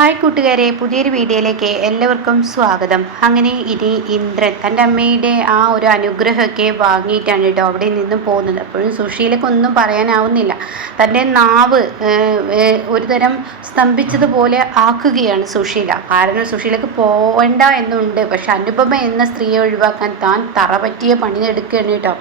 Hi കൂട്ടുകാരെ, പുതിയൊരു വീഡിയോയിലേക്ക് എല്ലാവർക്കും സ്വാഗതം. അങ്ങനെ ഇനി ഇന്ദ്രൻ തൻ്റെ അമ്മയുടെ ആ ഒരു അനുഗ്രഹമൊക്കെ വാങ്ങിയിട്ടാണ് കേട്ടോ അവിടെ നിന്നും പോകുന്നത്. അപ്പോഴും സുശീലയ്ക്ക് ഒന്നും പറയാനാവുന്നില്ല. തൻ്റെ നാവ് ഒരു തരം സ്തംഭിച്ചതുപോലെ ആക്കുകയാണ് സുശീല. കാരണം സുശീലക്ക് പോവേണ്ട എന്നുണ്ട്, പക്ഷെ അനുപമ എന്ന സ്ത്രീയെ ഒഴിവാക്കാൻ താൻ തറ പറ്റിയ പണിയെടുക്കുകയാണ് കേട്ടോ.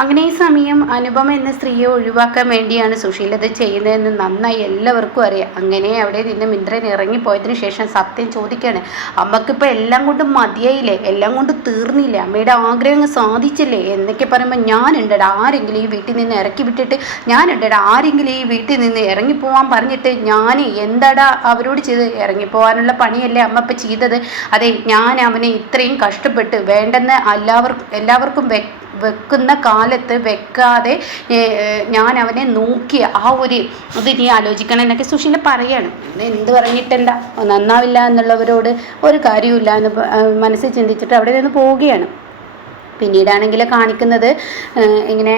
അങ്ങനെ ഈ സമയം അനുപമ എന്ന സ്ത്രീയെ ഒഴിവാക്കാൻ വേണ്ടിയാണ് സുശീല ഇത് ചെയ്യുന്നതെന്ന് നന്നായി എല്ലാവർക്കും അറിയാം. അങ്ങനെ അവിടെ നിന്ന് ഇന്ദ്രൻ ഇറങ്ങിപ്പോയതിനു ശേഷം സത്യം ചോദിക്കുകയാണ്, അമ്മക്കിപ്പോൾ എല്ലാം കൊണ്ടും മതിയായില്ലേ, എല്ലാം കൊണ്ട് തീർന്നില്ലേ, അമ്മയുടെ ആഗ്രഹങ്ങൾ സാധിച്ചില്ലേ എന്നൊക്കെ പറയുമ്പോൾ ഞാനുണ്ടടാ ആരെങ്കിലും ഈ വീട്ടിൽ നിന്ന് ഇറക്കി വിട്ടിട്ട്, ഞാനുണ്ടടാ ആരെങ്കിലും ഈ വീട്ടിൽ നിന്ന് ഇറങ്ങിപ്പോവാൻ പറഞ്ഞിട്ട് ഞാൻ എന്താടാ അവരോട് ചെയ്ത്, ഇറങ്ങിപ്പോവാനുള്ള പണിയല്ലേ അമ്മ ഇപ്പം ചെയ്തത്. അതെ, ഞാൻ അവനെ ഇത്രയും കഷ്ടപ്പെട്ട് വേണ്ടെന്ന് എല്ലാവർക്കും വെക്കുന്ന കാലത്ത് വെക്കാതെ ഞാൻ അവനെ നോക്കിയ ആ ഒരു ഇത് നീ ആലോചിക്കണം എന്നൊക്കെ സുശീല പറയാണ്. എന്ത് പറഞ്ഞിട്ടെന്താ, നന്നാവില്ല എന്നുള്ളവരോട് ഒരു കാര്യമില്ല എന്ന് മനസ്സിൽ ചിന്തിച്ചിട്ട് അവിടെ നിന്ന് പോവുകയാണ്. പിന്നീടാണെങ്കിൽ കാണിക്കുന്നത് ഇങ്ങനെ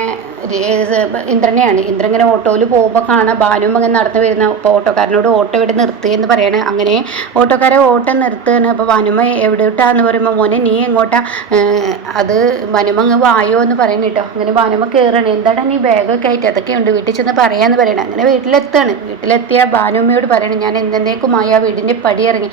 ഇന്ദ്രനെയാണ്. ഇന്ദ്രൻ ഇങ്ങനെ ഓട്ടോയിൽ പോകുമ്പോൾ കാണാം ഭാനുവും അങ്ങനെ നടന്നു വരുന്ന. അപ്പോൾ ഓട്ടോക്കാരനോട് ഓട്ടോ ഇവിടെ നിർത്തുക എന്ന് പറയാണ്. അങ്ങനെ ഓട്ടോക്കാരെ ഓട്ടോ നിർത്തുകയാണ്. അപ്പോൾ ഭാനുമ്മ എവിടെയിട്ടാന്ന് പറയുമ്പോൾ മോനെ നീ എങ്ങോട്ടാ, അത് ഭാനുമ്മ അങ്ങ് വായോ എന്ന് പറയുന്നത് കേട്ടോ. അങ്ങനെ ഭാനുമ്മ കയറണം. എന്താടാ നീ ബാഗൊക്കെ ആയിട്ട് അതൊക്കെ ഉണ്ട് വീട്ടിൽ ചെന്ന് പറയാമെന്ന് പറയണം. അങ്ങനെ വീട്ടിലെത്താണ്. വീട്ടിലെത്തിയ ഭാനുമ്മയോട് പറയണം, ഞാൻ എന്നേക്കുമായി ആ വീടിൻ്റെ പടി ഇറങ്ങി.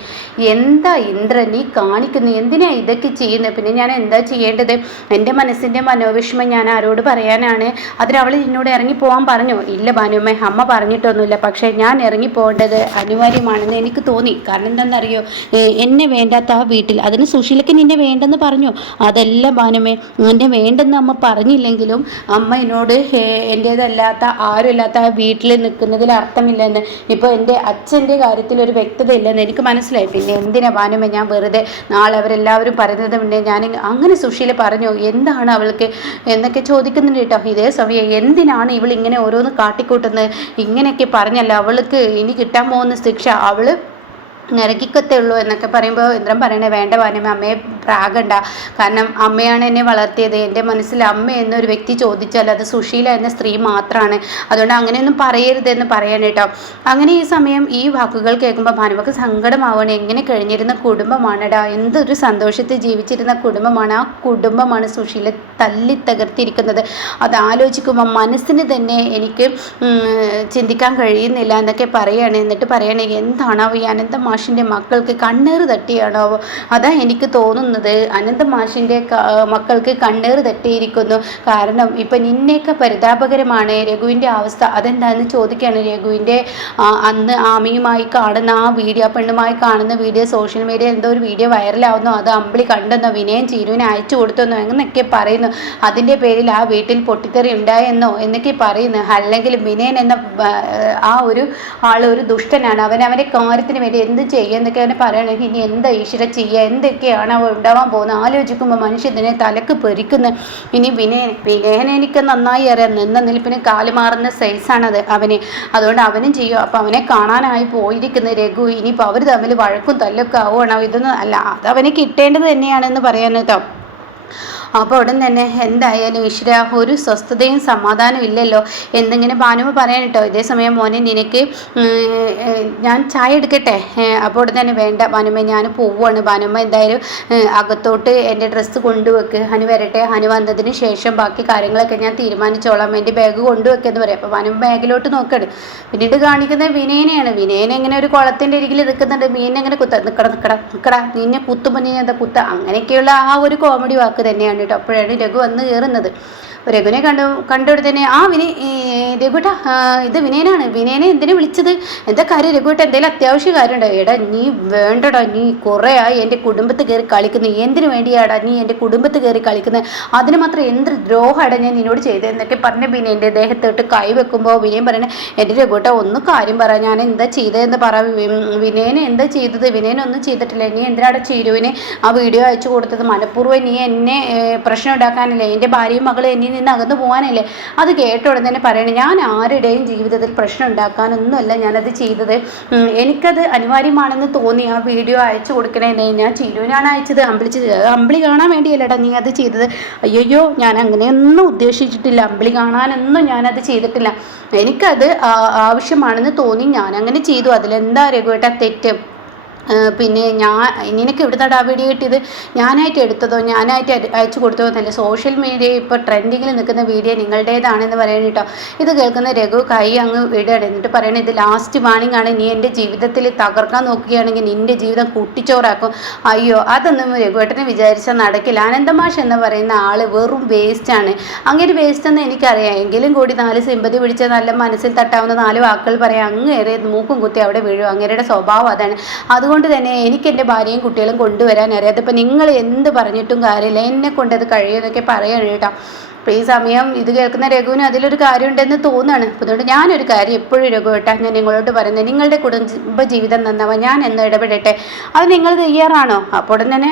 എന്താ ഇന്ദ്രൻ നീ കാണിക്കുന്നത്, എന്തിനാ ഇതൊക്കെ ചെയ്യുന്നത്, പിന്നെ ഞാൻ എന്താ ചെയ്യേണ്ടത്, എൻ്റെ മനസ്സിൻ്റെ മനോവിഷമം ഞാൻ ആരോട് പറയാനാണ്, അതിനവൾ എന്നോട് ഇറങ്ങിപ്പോവാൻ പറഞ്ഞോ. ഇല്ല ഭാനുമ്മ, അമ്മ പറഞ്ഞിട്ടൊന്നുമില്ല, പക്ഷേ ഞാൻ ഇറങ്ങിപ്പോകേണ്ടത് അനിവാര്യമാണെന്ന് എനിക്ക് തോന്നി. കാരണം എന്താണെന്നറിയോ, എന്നെ വേണ്ടാത്ത ആ വീട്ടിൽ, അതിന് സുശീലക്ക് നിന്നെ വേണ്ടെന്ന് പറഞ്ഞു. അതല്ല ഭാനുമ്മ, എന്നെ വേണ്ടെന്ന് അമ്മ പറഞ്ഞില്ലെങ്കിലും അമ്മ എന്നോട് എൻ്റേതല്ലാത്ത ആരുമില്ലാത്ത ആ വീട്ടിൽ നിൽക്കുന്നതിൽ അർത്ഥമില്ലെന്ന്, ഇപ്പോൾ എൻ്റെ അച്ഛൻ്റെ കാര്യത്തിൽ ഒരു വ്യക്തത ഇല്ലെന്ന് എനിക്ക് മനസ്സിലായി. പിന്നെ എന്തിനാ ഭാനുമ്മ ഞാൻ വെറുതെ നാളെ അവരെല്ലാവരും പറയുന്നത് പിന്നെ ഞാൻ അങ്ങനെ സുശീല പറഞ്ഞു എന്താണ് അവൾക്ക് എന്നൊക്കെ ചോദിക്കുന്നുണ്ട് കേട്ടോ. ഇതേ സമയം എന്തിനാണ് ഇവൾ ഇങ്ങനെ ഓരോന്ന് കാട്ടിക്കൂട്ടുന്നത്, ഇങ്ങനെയൊക്കെ പറഞ്ഞല്ല അവൾക്ക് ഇനി കിട്ടാൻ പോകുന്ന ശിക്ഷ അവൾ നരകിക്കത്തേ ഉള്ളൂ എന്നൊക്കെ പറയുമ്പോൾ ഇന്ദ്രൻ പറയണേ, വേണ്ട ഭാനുമ്മ, അമ്മയെ പ്രാകണ്ട, കാരണം അമ്മയാണ് എന്നെ വളർത്തിയത്. എൻ്റെ മനസ്സിൽ അമ്മ എന്നൊരു വ്യക്തി ചോദിച്ചാൽ അത് സുശീല എന്ന സ്ത്രീ മാത്രമാണ്, അതുകൊണ്ട് അങ്ങനെയൊന്നും പറയരുതെന്ന് പറയാൻ കേട്ടോ. അങ്ങനെ ഈ സമയം ഈ വാക്കുകൾ കേൾക്കുമ്പോൾ ഭാനുമ്മക്ക് സങ്കടമാവണം. എങ്ങനെ കഴിഞ്ഞിരുന്ന കുടുംബമാണെടാ, എന്തൊരു സന്തോഷത്തിൽ ജീവിച്ചിരുന്ന കുടുംബമാണ്, ആ കുടുംബമാണ് സുശീല തല്ലി തകർത്തിരിക്കുന്നത്. അത് ആലോചിക്കുമ്പോൾ മനസ്സിന് തന്നെ എനിക്ക് ചിന്തിക്കാൻ കഴിയുന്നില്ല എന്നൊക്കെ പറയുകയാണ്. എന്നിട്ട് പറയണേ, എന്താണോ ഈ അനന്ത മാഷിൻ്റെ മക്കൾക്ക് കണ്ണേറ് തട്ടിയാണോ, അതാ എനിക്ക് തോന്നുന്നത് അനന്ത മാഷിൻ്റെ മക്കൾക്ക് കണ്ണേറ് തട്ടിയിരിക്കുന്നു. കാരണം ഇപ്പം നിന്നേക്ക് പരിതാപകരമാണ് രഘുവിൻ്റെ അവസ്ഥ. അതെന്താണെന്ന് ചോദിക്കുകയാണ്. രഘുവിൻ്റെ അന്ന് ആമിയുമായി കാണുന്ന ആ വീഡിയോ, പെണ്ണുമായി കാണുന്ന വീഡിയോ സോഷ്യൽ മീഡിയയിൽ എന്തോ ഒരു വീഡിയോ വൈറലാവുന്നു, അത് അമ്പിളി കണ്ടെന്നോ വിനയൻ ചീരുവിനെ അയച്ചു കൊടുത്തെന്നോ എന്നൊക്കെ പറയുന്നു. അതിൻ്റെ പേരിൽ ആ വീട്ടിൽ പൊട്ടിത്തെറി ഉണ്ടായെന്നോ എന്നൊക്കെ പറയുന്നു. അല്ലെങ്കിൽ വിനയൻ എന്ന ആ ഒരു ആൾ ഒരു ദുഷ്ടനാണ്, അവൻ്റെ കാര്യത്തിന് വേണ്ടി എന്ത് ചെയ്യുക എന്നൊക്കെ അവനെ പറയണമെങ്കിൽ ഇനി എന്താ ഈശ്വര ചെയ്യുക, എന്തൊക്കെയാണ് അവ ഉണ്ടാവാൻ പോകുന്നത്. ആലോചിക്കുമ്പോൾ മനുഷ്യതിനെ തലക്ക് പെരിക്കുന്നു. ഇനി വിനയനെ എനിക്ക് നന്നായി അറിയാം, നിന്ന നിൽപ്പിന് കാല് മാറുന്ന സൈസാണത് അവന്, അതുകൊണ്ട് അവനും ചെയ്യും. അപ്പം അവനെ കാണാനായി പോയിരിക്കുന്ന രഘു, ഇനിയിപ്പോൾ അവർ തമ്മിൽ വഴക്കും തല്ലൊക്കെ ആവുകയാണോ, ഇതൊന്നും അല്ല, അത് അവന് കിട്ടേണ്ടത് തന്നെയാണെന്ന് പറയാൻ കേട്ടോ. അപ്പോൾ ഉടൻ തന്നെ എന്തായാലും ഈശ്വര ഒരു സ്വസ്ഥതയും സമാധാനവും ഇല്ലല്ലോ എന്നിങ്ങനെ ഭാനുമ്മ പറയാൻ കേട്ടോ. ഇതേ സമയം മോനെ നിനക്ക് ഞാൻ ചായ എടുക്കട്ടെ, അപ്പോൾ ഉടൻ തന്നെ വേണ്ട ഭാനുമ്മ ഞാൻ പോവുകയാണ്. ഭാനുമ്മ എന്തായാലും അകത്തോട്ട് എൻ്റെ ഡ്രസ്സ് കൊണ്ടുവെക്ക്, ഹനു വരട്ടെ, ഹനു വന്നതിന് ശേഷം ബാക്കി കാര്യങ്ങളൊക്കെ ഞാൻ തീരുമാനിച്ചോളാം, എൻ്റെ ബാഗ് കൊണ്ടുവെക്കെന്ന് പറയാം. അപ്പോൾ ഭാനുമ്മ ബാഗിലോട്ട് നോക്കുകയാണ്. പിന്നീട് കാണിക്കുന്നത് വിനയനെയാണ്. വിനയനെ ഇങ്ങനെ ഒരു കുളത്തിൻ്റെ അരികിൽ നിൽക്കുന്നുണ്ട്. മീനെ ഇങ്ങനെ നിക്കടാ നിന്നെ കുത്തുമ്പോൾ നീ എന്താ കുത്ത, അങ്ങനെയൊക്കെയുള്ള ആ ഒരു കോമഡി വാക്ക് തന്നെയാണ് കേട്ടോ. അപ്പോഴാണ് രഘു വന്ന് കയറുന്നത്. രഘുവിനെ കണ്ടവിടെ തന്നെ രഘുട്ടാ ഇത് വിനയനാണ്, വിനയനെ എന്തിനാ വിളിച്ചത്, എന്താ കാര്യം രഘുട്ട, എന്തെങ്കിലും അത്യാവശ്യ കാര്യമുണ്ടോ. എടാ നീ വേണ്ടടാ, നീ കുറേ ആയി എൻ്റെ കുടുംബത്ത് കയറി കളിക്കുന്നത്, എന്തിനു വേണ്ടിയാടാ നീ എൻ്റെ കുടുംബത്ത് കയറി കളിക്കുന്നത്, അതിന് മാത്രം എന്ത് ദ്രോഹമാടാ ഞാൻ നിന്നോട് ചെയ്തതെന്നൊക്കെ പറഞ്ഞ് വിനയൻ്റെ ദേഹത്തോട്ട് കൈ വെക്കുമ്പോൾ വിനയൻ പറയണേ, എൻ്റെ രഘുട്ട ഒന്ന് കാര്യം പറ, ഞാൻ എന്താ ചെയ്തതെന്ന് പറ. വിനയനെ എന്താ ചെയ്തത്, വിനയനൊന്നും ചെയ്തിട്ടില്ല, നീ എന്തിനാടെ ചീരുവിന് ആ വീഡിയോ അയച്ചു കൊടുത്തത്, മനഃപൂർവ്വം നീ എന്നെ പ്രശ്നം ഉണ്ടാക്കാനല്ലേ, എൻ്റെ ഭാര്യയും മകളും എന്നിൽ നിന്ന് അകന്നു പോകാനല്ലേ. അത് കേട്ട ഉടൻ തന്നെ പറയണേ, ഞാൻ ആരുടെയും ജീവിതത്തിൽ പ്രശ്നം ഉണ്ടാക്കാനൊന്നുമല്ല ഞാനത് ചെയ്തത്, എനിക്കത് അനിവാര്യമാണെന്ന് തോന്നി ആ വീഡിയോ അയച്ചു കൊടുക്കണേ, ഞാൻ ചീരുവിനാണ് അയച്ചത്, അമ്പിളി കാണാൻ വേണ്ടിയല്ലേടാ നീ അത് ചെയ്തത്. അയ്യോ ഞാൻ അങ്ങനെയൊന്നും ഉദ്ദേശിച്ചിട്ടില്ല, അമ്പിളി കാണാനൊന്നും ഞാനത് ചെയ്തിട്ടില്ല, എനിക്കത് ആവശ്യമാണെന്ന് തോന്നി ഞാൻ അങ്ങനെ ചെയ്തു, അതിലെന്താ രഘുവേട്ടാ തെറ്റ്, പിന്നെ നിനക്ക് എവിടുന്നാണ് ആ വീഡിയോ കിട്ടിയത്? ഞാനായിട്ട് എടുത്തതോ ഞാനായിട്ട് അയച്ചു കൊടുത്തതോ എന്നല്ല, സോഷ്യൽ മീഡിയ ഇപ്പോൾ ട്രെൻഡിങ്ങിൽ നിൽക്കുന്ന വീഡിയോ നിങ്ങളുടേതാണെന്ന് പറയണം കേട്ടോ. ഇത് കേൾക്കുന്ന രഘു കൈ അങ്ങ് വിടുകയാണ്. എന്നിട്ട് പറയണത് ഇത് ലാസ്റ്റ് വാണിംഗ് ആണ്, നീ എൻ്റെ ജീവിതത്തിൽ തകർക്കാൻ നോക്കുകയാണെങ്കിൽ നിൻ്റെ ജീവിതം കൂട്ടിച്ചോറാക്കും. അയ്യോ അതൊന്നും രഘുവേട്ടനെ വിചാരിച്ചാൽ നടക്കില്ല. ആനന്ദമാഷ് എന്ന് പറയുന്ന ആൾ വെറും വേസ്റ്റാണ്. അങ്ങനെ വേസ്റ്റെന്ന് എനിക്കറിയാം, എങ്കിലും കൂടി 4 സിമ്പതി പിടിച്ച നല്ല മനസ്സിൽ തട്ടാവുന്ന 4 വാക്കുകൾ പറയാം, അങ്ങേറെ മൂക്കും കുത്തി അവിടെ വീഴും. അങ്ങേരുടെ സ്വഭാവം അതാണ്. അതുകൊണ്ട് തന്നെ എനിക്ക് എൻ്റെ ഭാര്യയും കുട്ടികളും കൊണ്ടുവരാൻ അറിയാം. അതിപ്പോൾ നിങ്ങൾ എന്ത് പറഞ്ഞിട്ടും കാര്യമില്ല, എന്നെ കൊണ്ട് അത് കഴിയുമെന്നൊക്കെ പറയാണ് കേട്ടോ. അപ്പോൾ ഈ സമയം ഇത് കേൾക്കുന്ന രഘുവിന് അതിലൊരു കാര്യം ഉണ്ടെന്ന് തോന്നുകയാണ്. അപ്പോൾ അതുകൊണ്ട് ഞാനൊരു കാര്യം എപ്പോഴും രഘുവേട്ടാ ഞാൻ നിങ്ങളോട് പറയുന്നത്, നിങ്ങളുടെ കുടുംബജീവിതം നന്നാവാൻ ഞാൻ എന്ന് ഇടപെടട്ടെ, അത് നിങ്ങൾ തയ്യാറാണോ? അപ്പോൾ ഉടൻ തന്നെ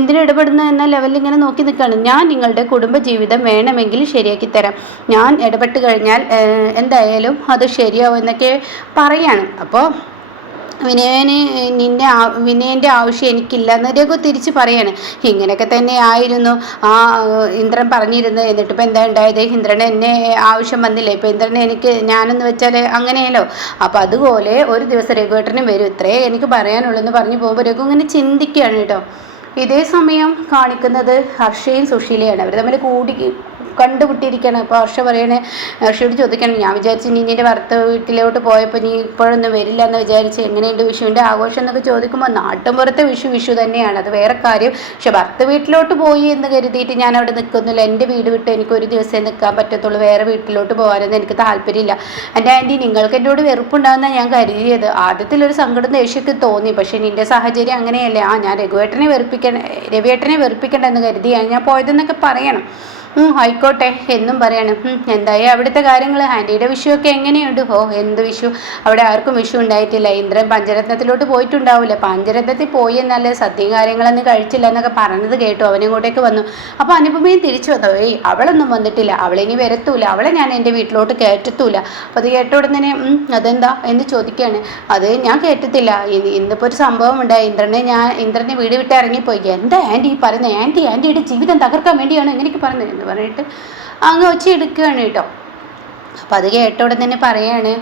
എന്തിനും ഇടപെടുന്നു എന്ന ലെവലിൽ ഇങ്ങനെ നോക്കി നിൽക്കുകയാണ്. ഞാൻ നിങ്ങളുടെ കുടുംബജീവിതം വേണമെങ്കിൽ ശരിയാക്കി തരാം, ഞാൻ ഇടപെട്ട് കഴിഞ്ഞാൽ എന്തായാലും അത് ശരിയാവും എന്നൊക്കെ പറയാണ്. അപ്പോൾ വിനയൻ്റെ ആവശ്യം എനിക്കില്ല എന്ന് രഘു തിരിച്ച് പറയാണ്. ഇങ്ങനെയൊക്കെ തന്നെ ആയിരുന്നു ആ ഇന്ദ്രൻ പറഞ്ഞിരുന്നത്. എന്നിട്ടിപ്പോൾ എന്താ ഉണ്ടായത്? ഇന്ദ്രന് എന്നെ ആവശ്യം വന്നില്ല. ഇപ്പോൾ ഇന്ദ്രനെ ഞാനെന്ന് വെച്ചാൽ അങ്ങനെയല്ലോ. അപ്പോൾ അതുപോലെ ഒരു ദിവസം രഘുവേട്ടനും വരും, ഇത്രേ എനിക്ക് പറയാനുള്ളൂ എന്ന് പറഞ്ഞു പോകുമ്പോൾ രഘു ഇങ്ങനെ ചിന്തിക്കുകയാണ് കേട്ടോ. ഇതേ സമയം കാണിക്കുന്നത് ഹർഷയും സുശീലയാണ്. അവർ തമ്മിൽ കണ്ടുപിട്ടിരിക്കുകയാണ്. അപ്പോൾ ഹർഷ പറയണേ, ഹർഷയോട് ചോദിക്കണം, ഞാൻ വിചാരിച്ചു നീ നിൻ്റെ ഭർത്താവ് വീട്ടിലോട്ട് പോയപ്പോൾ നീ ഇപ്പോഴൊന്നും വരില്ല എന്ന് വിചാരിച്ച്, എങ്ങനെയുണ്ട് വിഷുവിൻ്റെ ആഘോഷം എന്നൊക്കെ ചോദിക്കുമ്പോൾ നാട്ടിൻപുറത്തെ വിഷു തന്നെയാണ്, അത് വേറെ കാര്യം. പക്ഷെ ഭർത്താവ് വീട്ടിലോട്ട് പോയി എന്ന് കരുതിയിട്ട് ഞാൻ അവിടെ നിൽക്കുന്നില്ല. എൻ്റെ വീട് വിട്ട് എനിക്ക് ഒരു ദിവസമേ നിൽക്കാൻ പറ്റത്തുള്ളൂ, വേറെ വീട്ടിലോട്ട് പോകാനൊന്നും എനിക്ക് താല്പര്യമില്ല. എൻ്റെ ആൻറ്റി, നിങ്ങൾക്ക് എന്നോട് വെറുപ്പുണ്ടാകുന്ന ഞാൻ കരുതിയത്. ആദ്യത്തിലൊരു സങ്കടം ദേഷ്യമൊക്കെ തോന്നി, പക്ഷേ നിൻ്റെ സാഹചര്യം അങ്ങനെയല്ലേ. ഞാൻ രവിയേട്ടനെ വെറുപ്പിക്കണ്ടെന്ന് കരുതിയാണ് ഞാൻ പോയതെന്നൊക്കെ പറയണം. ആയിക്കോട്ടെ എന്നും പറയണം. എന്തായാലും അവിടുത്തെ കാര്യങ്ങൾ, ആൻറ്റിയുടെ വിഷുവൊക്കെ എങ്ങനെയുണ്ട്? എന്ത് വിഷു? അവിടെ ആർക്കും വിഷു ഉണ്ടായിട്ടില്ല. ഇന്ദ്രൻ പഞ്ചരത്നത്തിലോട്ട് പോയിട്ടുണ്ടാവില്ല. പഞ്ചരത്നത്തിൽ പോയി എന്നല്ലേ സദ്യയും കാര്യങ്ങളൊന്നും കഴിച്ചില്ല എന്നൊക്കെ പറഞ്ഞത് കേട്ടു. അവനിങ്ങോട്ടേക്ക് വന്നു. അപ്പോൾ അനുപമയും തിരിച്ചു വന്നു. അവളൊന്നും വന്നിട്ടില്ല, അവളിനി വരത്തൂല, അവളെ ഞാൻ എൻ്റെ വീട്ടിലോട്ട് കയറ്റത്തൂല. അപ്പോൾ അത് കേട്ട ഉടനെ അതെന്താ എന്ന് ചോദിക്കുകയാണ്. അത് ഞാൻ കയറ്റത്തില്ല, ഇന്നിപ്പോൾ ഒരു സംഭവം ഉണ്ടായി. ഇന്ദ്രനെ വീട് വിട്ട് ഇറങ്ങിപ്പോയി. എന്താ ആൻറ്റി പറയുന്നത്? ആൻറ്റിയുടെ ജീവിതം തകർക്കാൻ വേണ്ടിയാണ് എങ്ങനെയൊക്കെ പറഞ്ഞത് എന്ന് പറഞ്ഞിട്ട് അങ്ങ് ഒച്ചയെടുക്കുകയാണ് കേട്ടോ. അപ്പം അത് കേട്ട ഉടൻ തന്നെ പറയാണ്,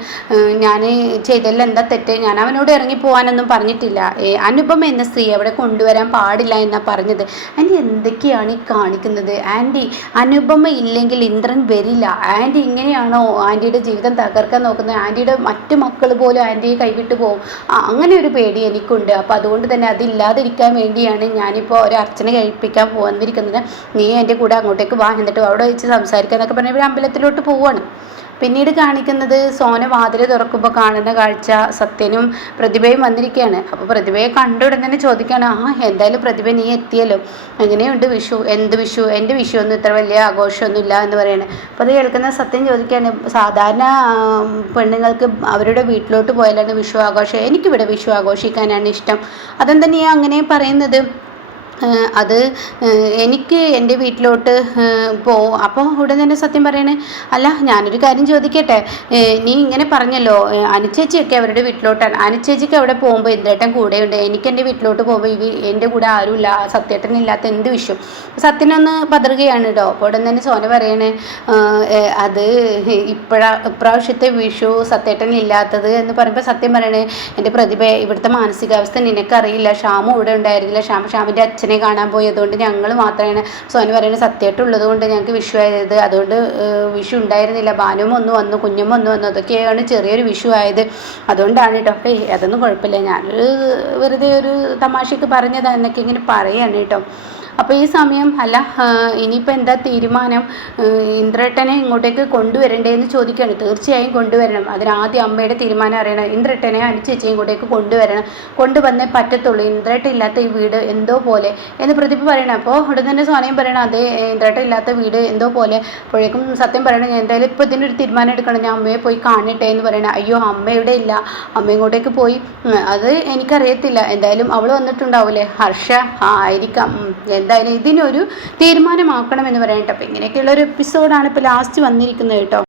ഞാൻ ചെയ്തതിൽ എന്താ തെറ്റ്? ഞാൻ അവനോട് ഇറങ്ങി പോകാനൊന്നും പറഞ്ഞിട്ടില്ല. അനുപമ എന്ന സ്ത്രീ അവിടെ കൊണ്ടുവരാൻ പാടില്ല എന്നാണ് പറഞ്ഞത്. ആൻറ്റി എന്തൊക്കെയാണ് ഈ കാണിക്കുന്നത്? ആൻറ്റി, അനുപമ ഇല്ലെങ്കിൽ ഇന്ദ്രൻ വരില്ല. ആൻറ്റി ഇങ്ങനെയാണോ ആൻറ്റിയുടെ ജീവിതം തകർക്കാൻ നോക്കുന്നത്? ആൻറ്റിയുടെ മറ്റു മക്കൾ പോലും ആൻറ്റിയെ കൈവിട്ട് പോകും, അങ്ങനെ ഒരു പേടി എനിക്കുണ്ട്. അപ്പോൾ അതുകൊണ്ട് തന്നെ അതില്ലാതിരിക്കാൻ വേണ്ടിയാണ് ഞാനിപ്പോൾ ഒരു അർച്ചന കഴിപ്പിക്കാൻ വന്നിരിക്കുന്നത്. നീ എൻ്റെ കൂടെ അങ്ങോട്ടേക്ക് വാ, എന്നിട്ട് അവിടെ വെച്ച് സംസാരിക്കുക എന്നൊക്കെ പറഞ്ഞാൽ ഇവർ അമ്പലത്തിലോട്ട് പോവുകയാണ്. പിന്നീട് കാണിക്കുന്നത് സോന വാതിൽ തുറക്കുമ്പോൾ കാണുന്ന കാഴ്ച സത്യനും പ്രതിഭയും വന്നിരിക്കുകയാണ്. അപ്പോൾ പ്രതിഭയെ കണ്ടുടൻ തന്നെ ചോദിക്കുകയാണ്, എന്തായാലും പ്രതിഭ നീ എത്തിയല്ലോ, എങ്ങനെയുണ്ട് വിഷു? എന്ത് വിഷു? എൻ്റെ വിഷു ഒന്നും ഇത്ര വലിയ ആഘോഷമൊന്നുമില്ല എന്ന് പറയുന്നത്. അപ്പോൾ അത് കേൾക്കുന്ന സത്യം ചോദിക്കുകയാണ്, സാധാരണ പെണ്ണുങ്ങൾക്ക് അവരുടെ വീട്ടിലോട്ട് പോയാലാണ് വിഷു ആഘോഷം, എനിക്കിവിടെ വിഷു ആഘോഷിക്കാനാണ് ഇഷ്ടം. അതെന്താ നീ അങ്ങനെ പറയുന്നത്? അത് എനിക്ക് എൻ്റെ വീട്ടിലോട്ട് പോവും. അപ്പോൾ ഉടൻ തന്നെ സത്യം പറയണേ, അല്ല ഞാനൊരു കാര്യം ചോദിക്കട്ടെ, നീ ഇങ്ങനെ പറഞ്ഞല്ലോ അനുചേച്ചിയൊക്കെ അവരുടെ വീട്ടിലോട്ടാണ്, അനുചേച്ചിക്ക് അവിടെ പോകുമ്പോൾ ഇന്ദ്രേട്ടൻ കൂടെയുണ്ട്, എനിക്ക് എൻ്റെ വീട്ടിലോട്ട് പോകുമ്പോൾ എൻ്റെ കൂടെ ആരുമില്ല, സത്യേട്ടനില്ലാത്ത എന്ത് വിഷു? സത്യനൊന്ന് പതറുകയാണ് കേട്ടോ. അപ്പോൾ ഉടൻ തന്നെ സോന പറയണേ, അത് ഇപ്രാവശ്യത്തെ വിഷു സത്യേട്ടനില്ലാത്തത് എന്ന് പറയുമ്പോൾ സത്യം പറയണേ, എൻ്റെ പ്രതിഭ ഇവിടുത്തെ മാനസികാവസ്ഥ നിനക്കറിയില്ല, ഷാമു ഇവിടെ ഉണ്ടായിരുന്നില്ല, ഷാമിൻ്റെ അച്ഛനെ കാണാൻ പോയി, അതുകൊണ്ട് ഞങ്ങൾ മാത്രമാണ്. സോന പറയുന്നത് സത്യമായിട്ടുള്ളത് കൊണ്ട് ഞങ്ങൾക്ക് വിഷു ആയത്, അതുകൊണ്ട് വിഷു ഉണ്ടായിരുന്നില്ല, ഭാനുവും ഒന്ന് വന്നു, കുഞ്ഞമ്മ ഒന്ന് വന്നു, അതൊക്കെയാണ് ചെറിയൊരു വിഷു ആയത്, അതുകൊണ്ടാണ് കേട്ടോ. അതൊന്നും കുഴപ്പമില്ല, ഞാനൊരു വെറുതെ ഒരു തമാശയ്ക്ക് പറഞ്ഞത് എന്നൊക്കെ ഇങ്ങനെ പറയാണ് കേട്ടോ. അപ്പോൾ ഈ സമയം അല്ല ഇനിയിപ്പോൾ എന്താ തീരുമാനം? ഇന്ദ്രേട്ടനെ ഇങ്ങോട്ടേക്ക് കൊണ്ടുവരണ്ടേ എന്ന് ചോദിക്കുകയാണ്. തീർച്ചയായും കൊണ്ടുവരണം, അതിനാദ്യം അമ്മയുടെ തീരുമാനം അറിയണം. ഇന്ദ്രേട്ടനെ അനുചേച്ചി ഇങ്ങോട്ടേക്ക് കൊണ്ടുവരണം, കൊണ്ടുവന്നേ പറ്റത്തുള്ളൂ, ഇന്ദ്രേട്ടൻ ഇല്ലാത്ത ഈ വീട് എന്തോ പോലെ എന്ന് പ്രതിഭ പറയണം. അപ്പോൾ ഉടൻ തന്നെ സോനയും പറയണം, അതേ ഇന്ദ്രേട്ടൻ ഇല്ലാത്ത വീട് എന്തോ പോലെ. അപ്പോഴേക്കും സത്യം പറയണം, ഞാൻ എന്തായാലും ഇപ്പോൾ ഇതിനൊരു തീരുമാനം എടുക്കണം, ഞാൻ അമ്മയെ പോയി കാണട്ടെ എന്ന് പറയണം. അയ്യോ അമ്മ ഇവിടെ ഇല്ല, അമ്മ ഇങ്ങോട്ടേക്ക് പോയി, അത് എനിക്കറിയത്തില്ല, എന്തായാലും അവൾ വന്നിട്ടുണ്ടാവില്ലേ, ഹർഷ ആയിരിക്കാം, എന്തായാലും ഇതിനൊരു തീരുമാനമാക്കണമെന്ന് പറയട്ടെ. അപ്പോൾ ഇങ്ങനെയൊക്കെയുള്ളൊരു എപ്പിസോഡാണ് ഇപ്പോൾ ലാസ്റ്റ് വന്നിരിക്കുന്നത് കേട്ടോ.